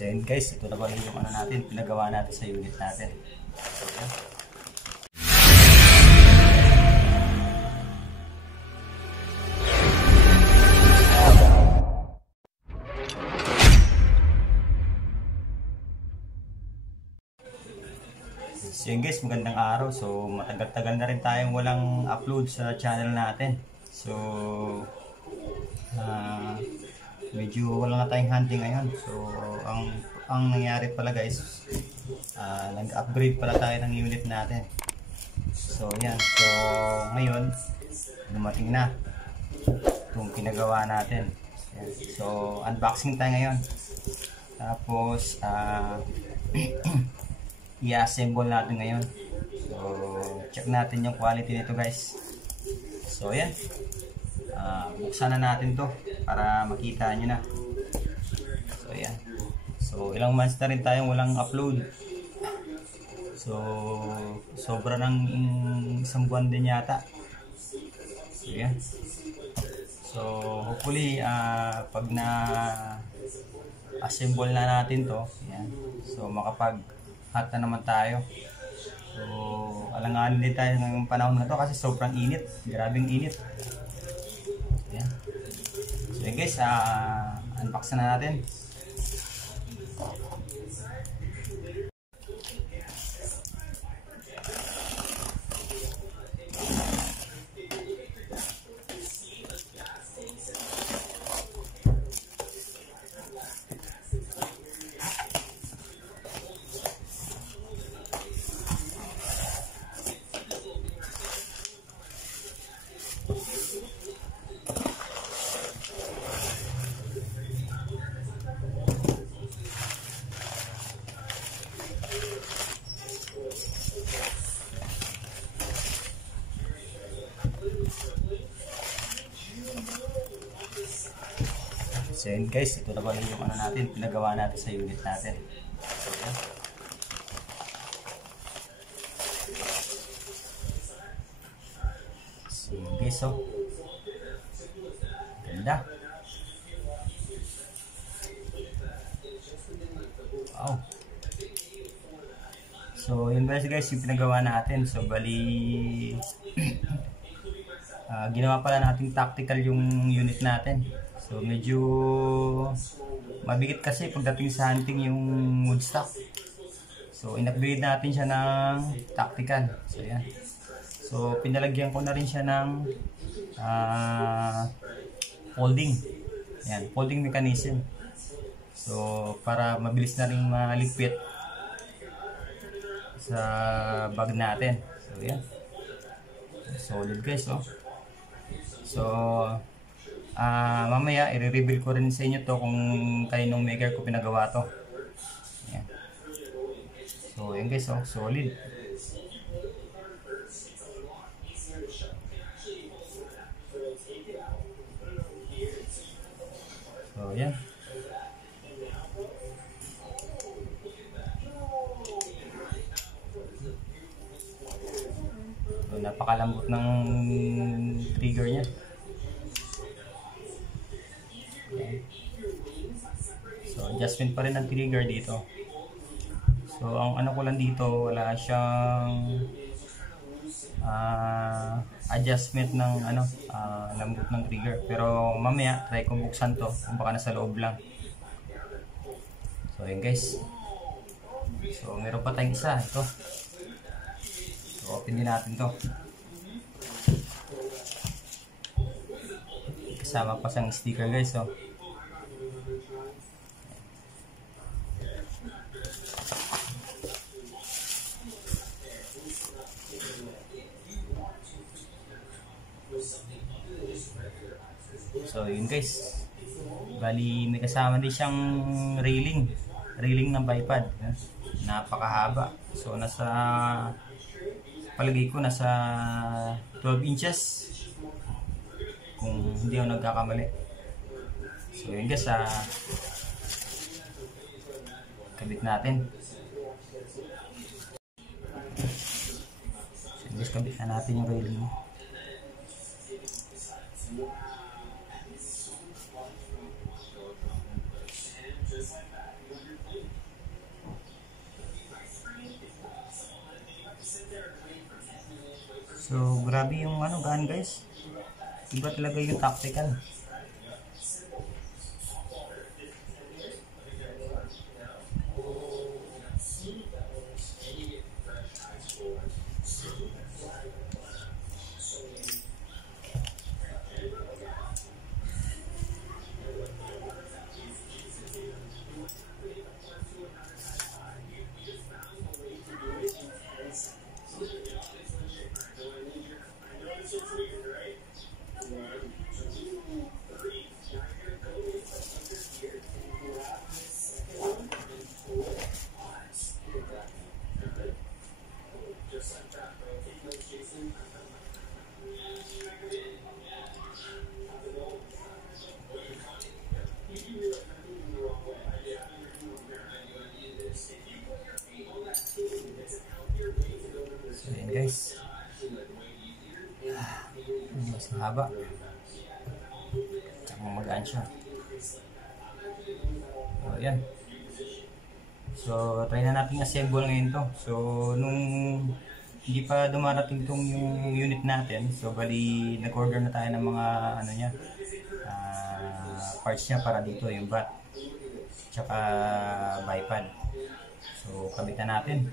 Then guys, ito na ba yung ano natin, pinagawa natin sa unit natin. So, yeah. So yun guys, magandang araw. So matagal-tagal na rin tayong walang upload sa channel natin. So medyo wala na tayong hunting ngayon. So ang nangyari pala guys, nag-upgrade pala tayo ng unit natin. So yan, so ngayon dumating na itong pinagawa natin. Yan. So unboxing tayo ngayon. Tapos i-assemble natin ngayon. So check natin yung quality nito guys. So yan, buksan na natin to para makita nyo na. So yan, so ilang months na rin tayong walang upload. So sobra ng isang buwan din yata. So yan, so hopefully pag na assemble na natin to, yan, so makapag hot na naman tayo. So alanganin din tayo ngayong panahon na to kasi sobrang init, grabing init. Ayan. So yun guys, unbox na natin. So yun guys, ito na ba yung ano natin, pinagawa natin sa unit natin. So yan. So yun guys, so ganda. Wow. So yun guys, yung pinagawa natin. So bali ginawa pala natin tactical yung unit natin. So medyo mabigat kasi pagdating sa hunting yung wood stock. So in-upgrade natin siya ng tactical. So yan. So pinalagyan ko na rin siya ng folding. Yan, folding mechanism. So para mabilis na rin maligpit sa bag natin. So yan. Solid guys, oh. So mamaya i-reveal ko rin sa inyo to kung kaninong maker ko pinagawa to. Ayan. So yan guys, oh, solid. So yan. So napakalambot ng trigger niya. So adjustment pa rin ang trigger dito. So ang ano ko lang dito, wala siyang adjustment ng ano, lambot ng trigger. Pero mamaya try ko buksan to kung baka nasa loob lang. So yun guys. So meron pa tayong isa, ito. So open din natin to. Kasama pa siyang sticker guys, oh. So yun guys, bali may kasama din siyang railing ng bipod, napakahaba. So nasa, palagay ko nasa 12 inches kung hindi ako nagkakamali. So yun guys, kabit natin. So guys, kabit na natin yung railing. So grabe yung ano gaan guys. Iba talaga yung tactical. So yan guys, mas mahaba, tsaka magaan siya. So yan, so try na natin assemble ngayon to. So nung hindi pa dumarating tong yung unit natin, so bali nag-order na tayo ng mga ano niya, parts niya para dito, yung bat tsaka bipod. So kabitan natin.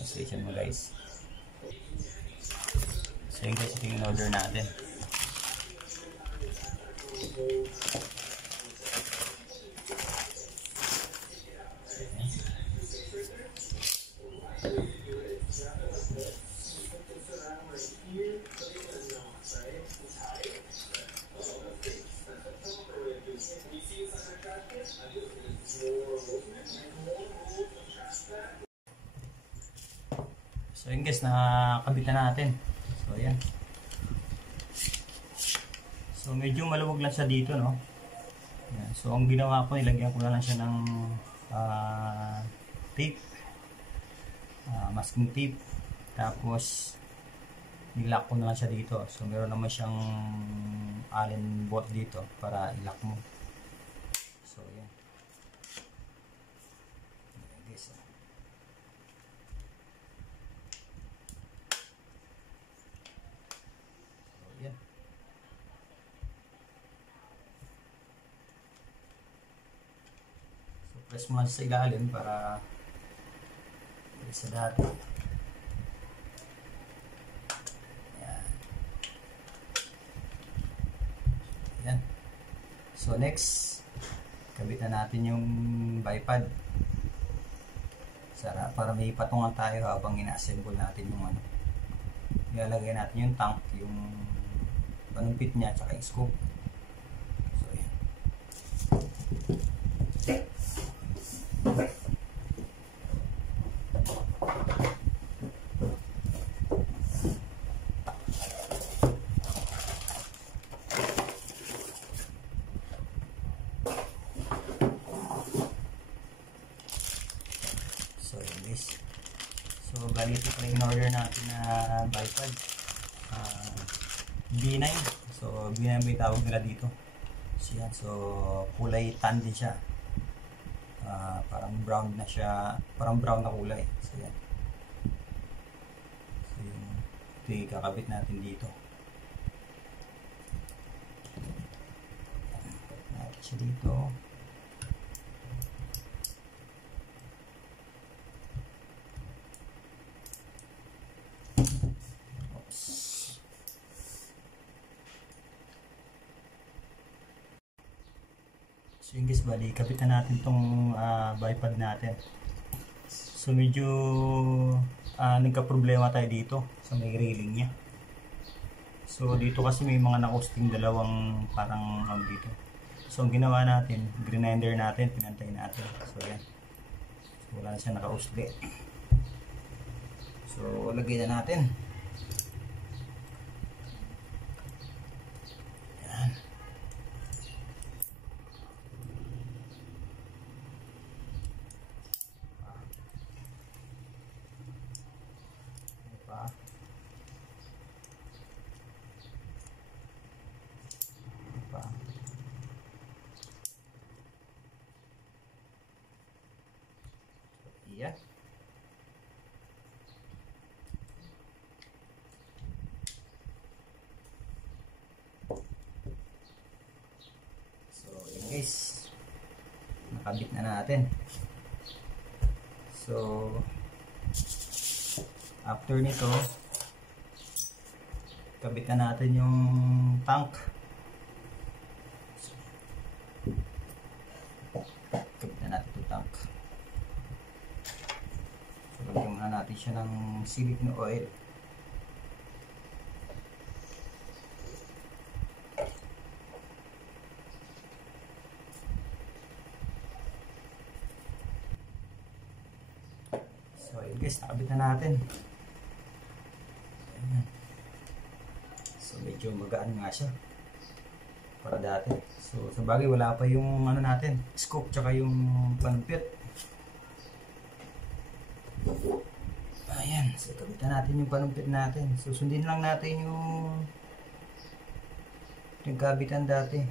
Station mo guys. So yun guys, ito yung order natin. So yun guys, nakakabitan natin. So yan. So medyo maluwag lang siya dito, no. Yan. So ang ginawa ko, nilagyan ko na lang siya ng tape, masking tape. Tapos nilock ko na lang siya dito. So meron naman siyang Allen bolt dito para ilock mo. So yan. Yan guys. Yan. So press mo lang sa ilalim para sa dati. Yan. Yan. So next, kabitan natin yung bipod. Para may patungan tayo habang ina-assemble natin yung ano. Ilalagay natin yung tank, yung panumpit niya, tsaka yung scoop. So yan. So yun guys. So bali ito pa yung order natin na bipod. B9. So B9 may tawag nila dito. So yan. So kulay tan din siya. Parang brown na siya. Parang brown na kulay. So yan. So ito yung kakabit natin dito. Kakabit natin siya dito. So yung guys, bali kapitan natin tong bipod natin. So medyo nagka-problema tayo dito sa may railing niya. So dito kasi may mga nakausting dalawang parang dito. So ang ginawa natin, grinder natin, pinantay natin. So yan. So wala na siya nakausli. So lagay na natin. Yeah. natin. So after nito, kabitan natin yung tank. Kabitan natin yung tank. So lagyan muna natin siya ng silid na oil. So ayun guys, nakabit na natin. Ayan. So medyo magaan nga siya para dati. So sa bagay wala pa yung ano natin, scoop tsaka yung panumpit. Ayan, so kabitan natin yung panumpit natin. So sundin lang natin yung kabitan dati.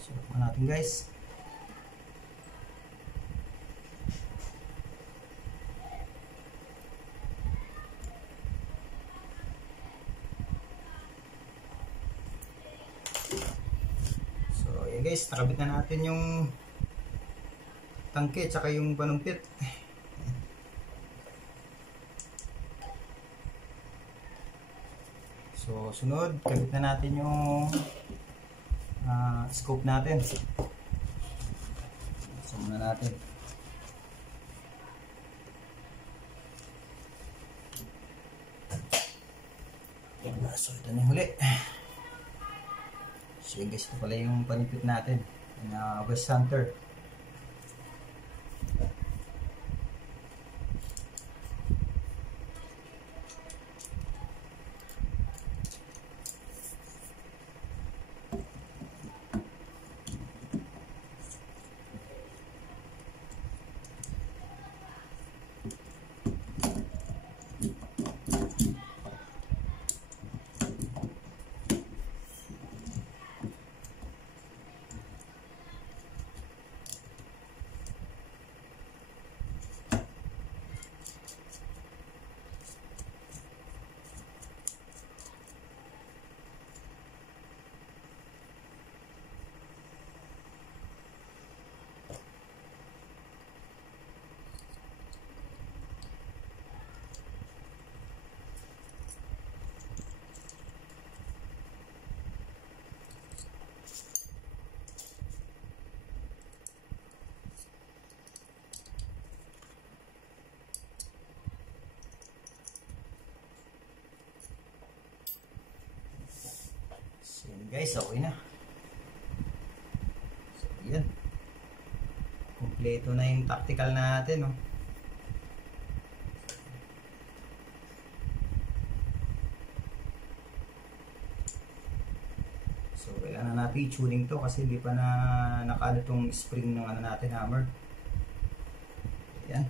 So, natin guys. So ayan guys, nakabit na natin yung tangke tsaka yung panumpit. So sunod, kabit na natin yung scoop natin. So muna natin. So ito na yung huli. So yun guys, ito pala yung panipit natin na West Hunter. Guys, okay na. So, yan. Kompleto na yung tactical natin, no? So, kailangan natin i-tuning to kasi hindi pa na nakaano tong spring ng ano natin, hammer. Yan.